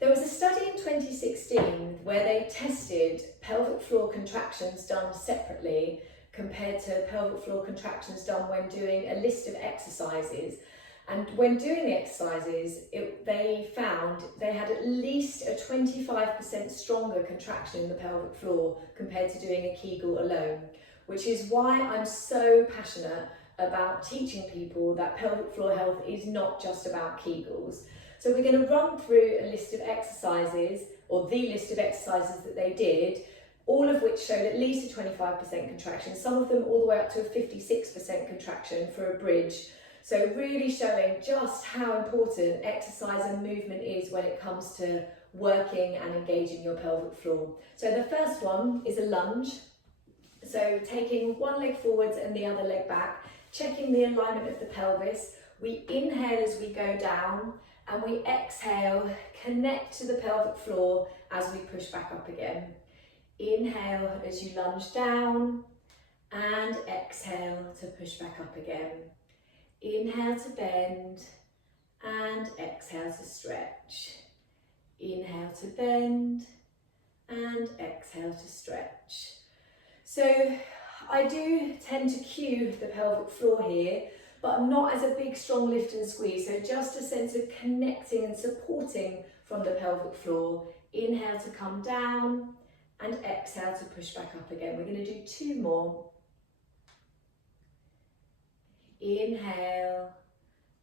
There was a study in 2016 where they tested pelvic floor contractions done separately compared to pelvic floor contractions done when doing a list of exercises. And when doing the exercises, they found they had at least a 25% stronger contraction in the pelvic floor compared to doing a Kegel alone, which is why I'm so passionate about teaching people that pelvic floor health is not just about Kegels. So we're going to run through a list of exercises, or the list of exercises that they did, all of which showed at least a 25% contraction, some of them all the way up to a 56% contraction for a bridge. So really showing just how important exercise and movement is when it comes to working and engaging your pelvic floor. So the first one is a lunge. So taking one leg forwards and the other leg back, checking the alignment of the pelvis. We inhale as we go down and we exhale, connect to the pelvic floor as we push back up again. Inhale as you lunge down and exhale to push back up again. Inhale to bend and exhale to stretch. Inhale to bend and exhale to stretch. So I do tend to cue the pelvic floor here, but not as a big strong lift and squeeze. So just a sense of connecting and supporting from the pelvic floor. Inhale to come down and exhale to push back up again. We're going to do two more. Inhale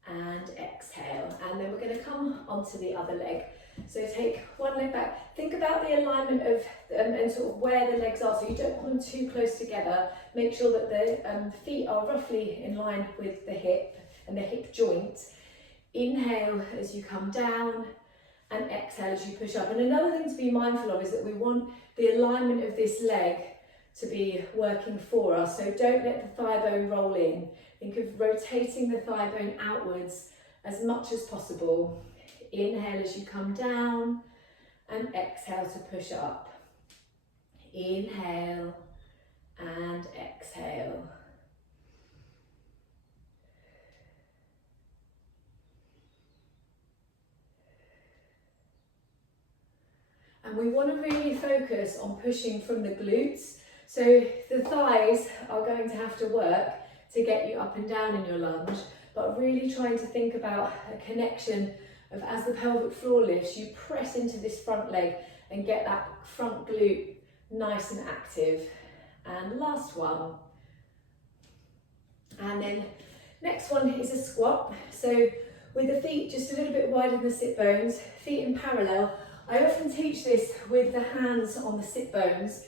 and exhale, and then we're going to come onto the other leg. So take one leg back, think about the alignment of and sort of where the legs are, so you don't want them too close together. Make sure that the feet are roughly in line with the hip and the hip joint. Inhale as you come down and exhale as you push up. And another thing to be mindful of is that we want the alignment of this leg to be working for us, so don't let the thigh bone roll in. Think of rotating the thigh bone outwards as much as possible. Inhale as you come down and exhale to push up. Inhale and exhale. And we want to really focus on pushing from the glutes. So the thighs are going to have to work to get you up and down in your lunge, but really trying to think about a connection of, as the pelvic floor lifts, you press into this front leg and get that front glute nice and active. And last one. And then next one is a squat. So with the feet just a little bit wider than the sit bones, feet in parallel. I often teach this with the hands on the sit bones,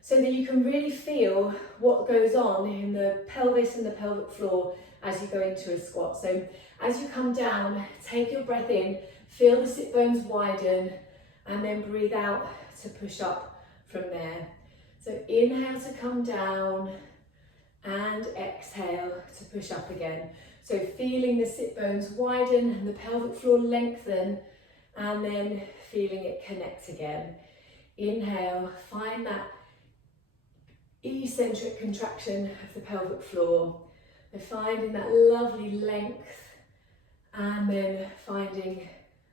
so that you can really feel what goes on in the pelvis and the pelvic floor as you go into a squat. So as you come down, take your breath in, feel the sit bones widen, and then breathe out to push up from there. So inhale to come down and exhale to push up again. So feeling the sit bones widen and the pelvic floor lengthen, and then feeling it connect again. Inhale, find that eccentric contraction of the pelvic floor. We're finding that lovely length, and then finding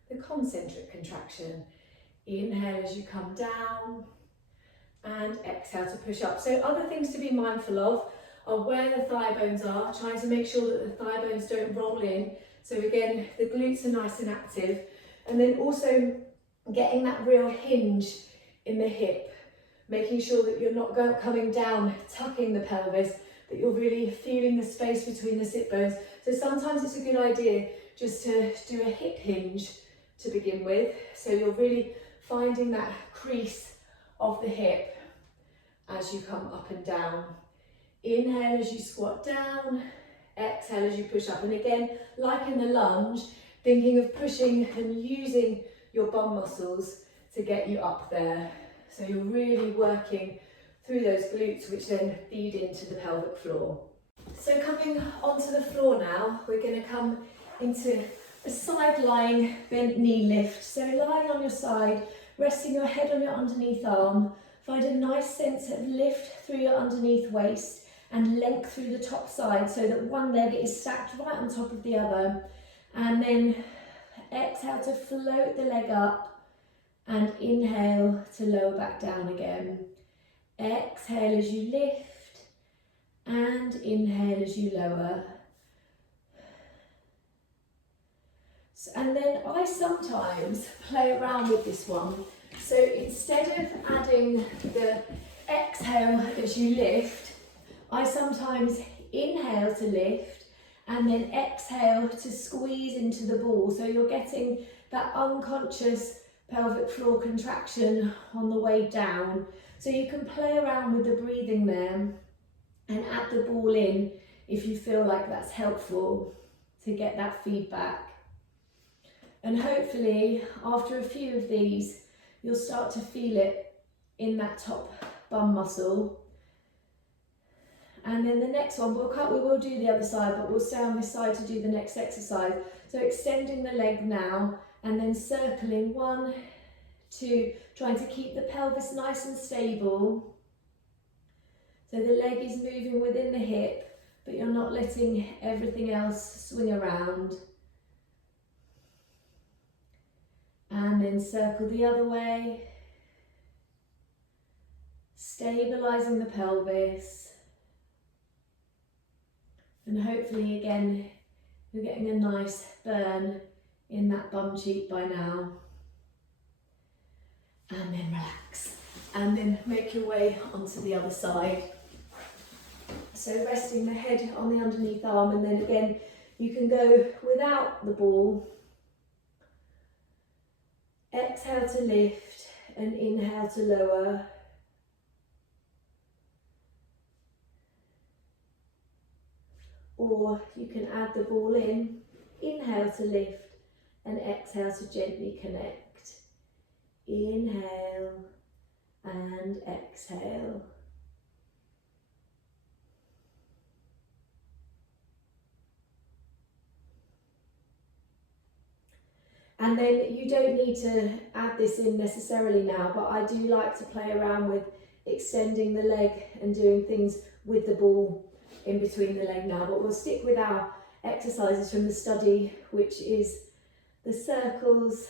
the concentric contraction. Inhale as you come down and exhale to push up. So other things to be mindful of are where the thigh bones are, trying to make sure that the thigh bones don't roll in. So again, the glutes are nice and active, and then also getting that real hinge in the hip, making sure that you're not coming down, tucking the pelvis, that you're really feeling the space between the sit bones. So sometimes it's a good idea just to do a hip hinge to begin with. So you're really finding that crease of the hip as you come up and down. Inhale as you squat down, exhale as you push up. And again, like in the lunge, thinking of pushing and using your bum muscles to get you up there. So you're really working through those glutes, which then feed into the pelvic floor. So coming onto the floor now, we're going to come into a side lying bent knee lift. So lying on your side, resting your head on your underneath arm, find a nice sense of lift through your underneath waist and length through the top side, so that one leg is stacked right on top of the other. And then exhale to float the leg up and inhale to lower back down again. Exhale as you lift and inhale as you lower. And then I sometimes play around with this one. So instead of adding the exhale as you lift, I sometimes inhale to lift and then exhale to squeeze into the ball. So you're getting that unconscious pelvic floor contraction on the way down. So you can play around with the breathing there and add the ball in if you feel like that's helpful to get that feedback. And hopefully after a few of these, you'll start to feel it in that top bum muscle. And then the next one, we will do the other side, but we'll stay on this side to do the next exercise. So extending the leg now, and then circling 1, 2, trying to keep the pelvis nice and stable. So the leg is moving within the hip, but you're not letting everything else swing around. And then circle the other way, stabilising the pelvis. And hopefully again, you're getting a nice burn in that bum cheek by now. And then relax. And then make your way onto the other side. So resting the head on the underneath arm, and then again, you can go without the ball. Exhale to lift and inhale to lower. Or you can add the ball in, inhale to lift and exhale to gently connect. Inhale and exhale. And then you don't need to add this in necessarily now, but I do like to play around with extending the leg and doing things with the ball in between the leg now. But we'll stick with our exercises from the study, which is the circles.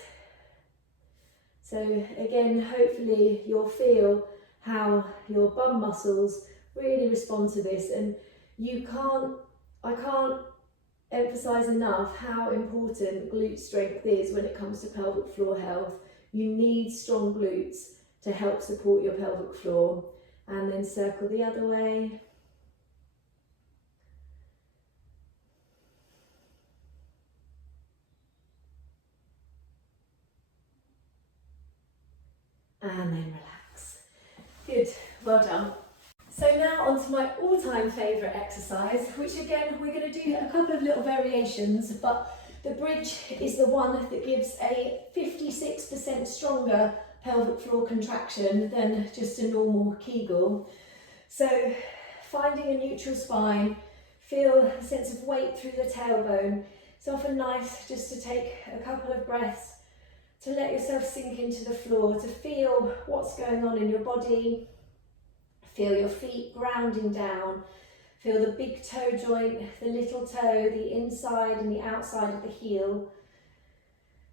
So again, hopefully you'll feel how your bum muscles really respond to this. And I can't emphasize enough how important glute strength is when it comes to pelvic floor health. You need strong glutes to help support your pelvic floor. And then circle the other way. And then relax. Good, well done. So now onto my all-time favourite exercise, which again, we're going to do a couple of little variations, but the bridge is the one that gives a 56% stronger pelvic floor contraction than just a normal Kegel. So finding a neutral spine, feel a sense of weight through the tailbone. It's often nice just to take a couple of breaths to let yourself sink into the floor, to feel what's going on in your body. Feel your feet grounding down. Feel the big toe joint, the little toe, the inside and the outside of the heel.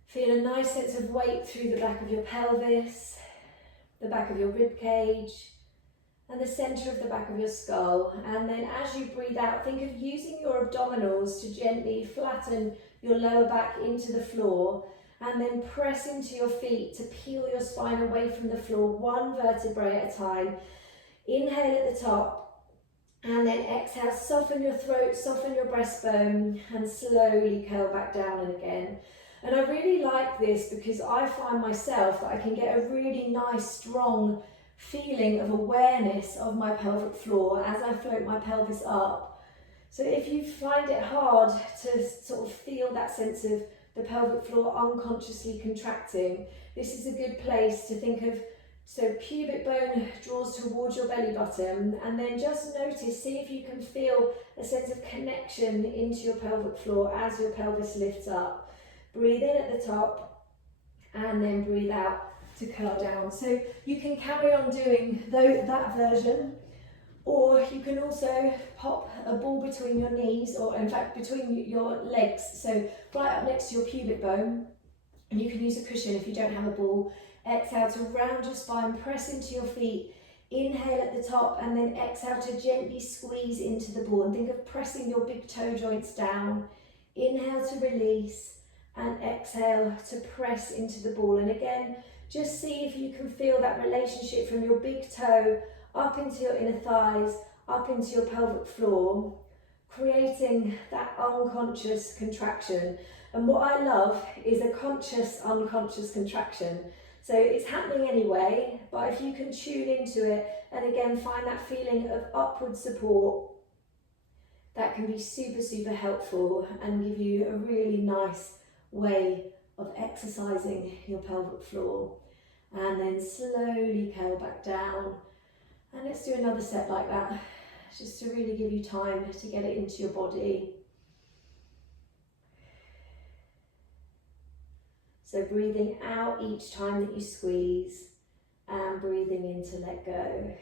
Feel a nice sense of weight through the back of your pelvis, the back of your rib cage, and the centre of the back of your skull. And then as you breathe out, think of using your abdominals to gently flatten your lower back into the floor, and then press into your feet to peel your spine away from the floor, one vertebrae at a time. Inhale at the top, and then exhale, soften your throat, soften your breastbone, and slowly curl back down and again. And I really like this because I find myself that I can get a really nice, strong feeling of awareness of my pelvic floor as I float my pelvis up. So if you find it hard to sort of feel that sense of the pelvic floor unconsciously contracting, this is a good place to think of. So pubic bone draws towards your belly button, and then just notice, see if you can feel a sense of connection into your pelvic floor as your pelvis lifts up. Breathe in at the top and then breathe out to curl down. So you can carry on doing that version, or you can also pop a ball between your knees, or in fact between your legs, so right up next to your pubic bone, and you can use a cushion if you don't have a ball. Exhale to round your spine, press into your feet. Inhale at the top and then exhale to gently squeeze into the ball. And think of pressing your big toe joints down. Inhale to release and exhale to press into the ball. And again, just see if you can feel that relationship from your big toe up into your inner thighs, up into your pelvic floor, creating that unconscious contraction. And what I love is a conscious, unconscious contraction. So it's happening anyway, but if you can tune into it and again find that feeling of upward support, that can be super, super helpful and give you a really nice way of exercising your pelvic floor. And then slowly curl back down. And let's do another set like that, just to really give you time to get it into your body. So breathing out each time that you squeeze and breathing in to let go.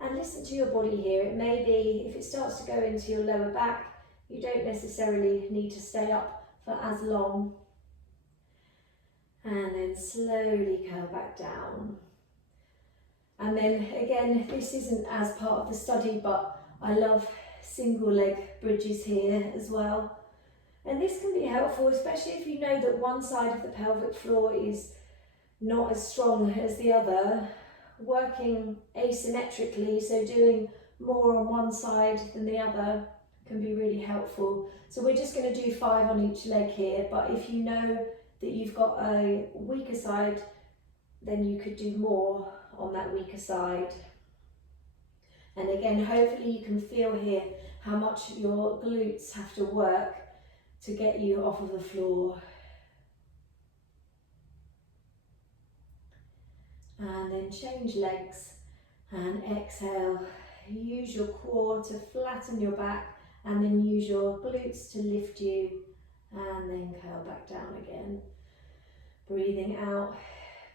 And listen to your body here. It may be, if it starts to go into your lower back, you don't necessarily need to stay up for as long. And then slowly curl back down. And then again, this isn't as part of the study, but I love single leg bridges here as well. And this can be helpful, especially if you know that one side of the pelvic floor is not as strong as the other. Working asymmetrically, so doing more on one side than the other, can be really helpful. So we're just going to do 5 on each leg here, but if you know that you've got a weaker side, then you could do more on that weaker side. And again, hopefully you can feel here how much your glutes have to work to get you off of the floor. And then change legs and exhale. Use your core to flatten your back and then use your glutes to lift you and then curl back down again. Breathing out,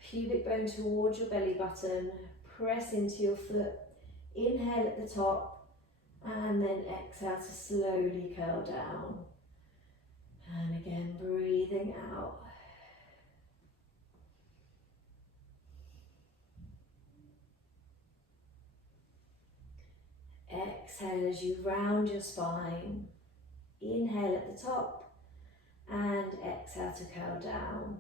pubic bone towards your belly button, press into your foot, inhale at the top and then exhale to slowly curl down. And again, breathing out. Exhale as you round your spine. Inhale at the top and exhale to curl down.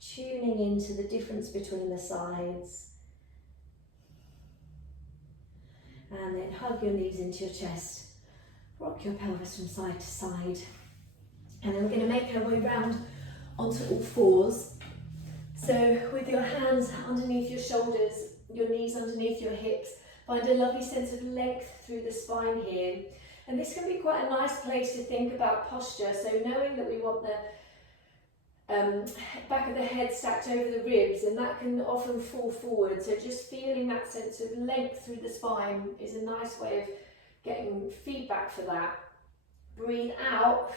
Tuning into the difference between the sides. And then hug your knees into your chest. Rock your pelvis from side to side. And then we're going to make our way round onto all fours. So with your hands underneath your shoulders, your knees underneath your hips, find a lovely sense of length through the spine here. And this can be quite a nice place to think about posture. So knowing that we want the back of the head stacked over the ribs, and that can often fall forward. So just feeling that sense of length through the spine is a nice way of getting feedback for that. Breathe out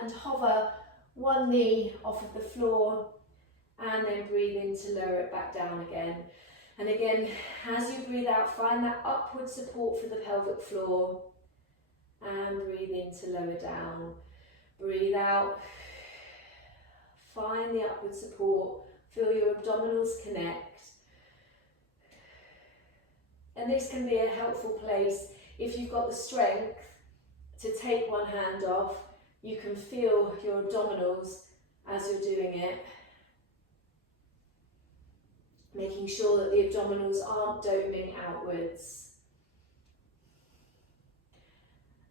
and hover one knee off of the floor and then breathe in to lower it back down again. And again, as you breathe out, find that upward support for the pelvic floor and breathe in to lower down. Breathe out, find the upward support, feel your abdominals connect. And this can be a helpful place if you've got the strength to take one hand off. You can feel your abdominals as you're doing it, making sure that the abdominals aren't doming outwards.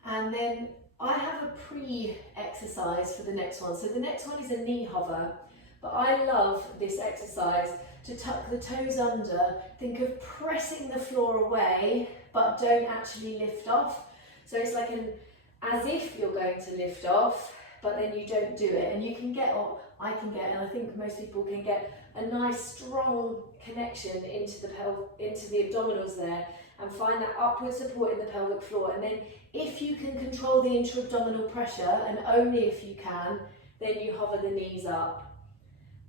And then I have a pre-exercise for the next one. So the next one is a knee hover, but I love this exercise to tuck the toes under. Think of pressing the floor away, but don't actually lift off. So it's like as if you're going to lift off, but then you don't do it. And you can get, or I can get, and I think most people can get a nice strong connection into the abdominals there, and find that upward support in the pelvic floor. And then if you can control the intra-abdominal pressure, and only if you can, then you hover the knees up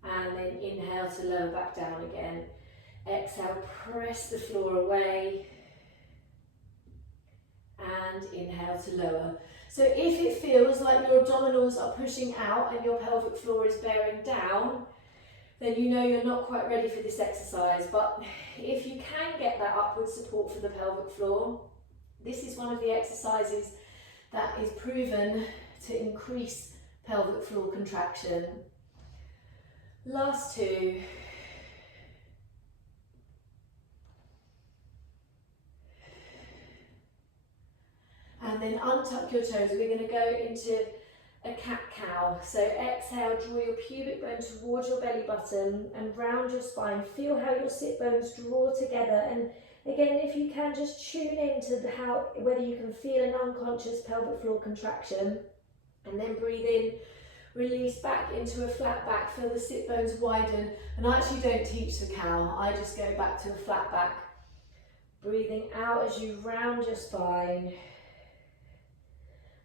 and then inhale to lower back down again. Exhale, press the floor away and and inhale to lower. So if it feels like your abdominals are pushing out and your pelvic floor is bearing down, then you know you're not quite ready for this exercise. But if you can get that upward support for the pelvic floor, this is one of the exercises that is proven to increase pelvic floor contraction. Last two. And then untuck your toes. We're going to go into a cat-cow. So exhale, draw your pubic bone towards your belly button and round your spine. Feel how your sit bones draw together. And again, if you can, just tune into whether you can feel an unconscious pelvic floor contraction. And then breathe in, release back into a flat back. Feel the sit bones widen. And I actually don't teach the cow. I just go back to a flat back. Breathing out as you round your spine.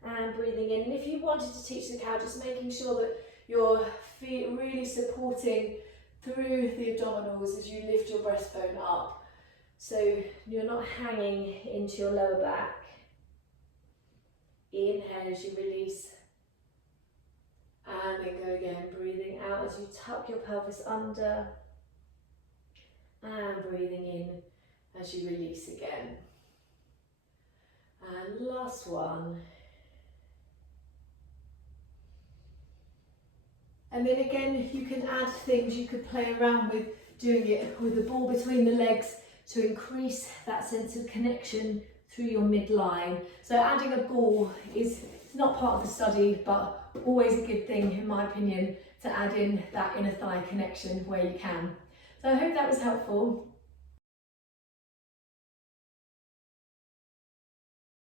And breathing in. And if you wanted to teach the cow, just making sure that your feet really supporting through the abdominals as you lift your breastbone up. So you're not hanging into your lower back. Inhale as you release. And then go again, breathing out as you tuck your pelvis under. And breathing in as you release again. And last one. And then again, you can add things, you could play around with doing it with the ball between the legs to increase that sense of connection through your midline. So adding a ball is not part of the study, but always a good thing, in my opinion, to add in that inner thigh connection where you can. So I hope that was helpful.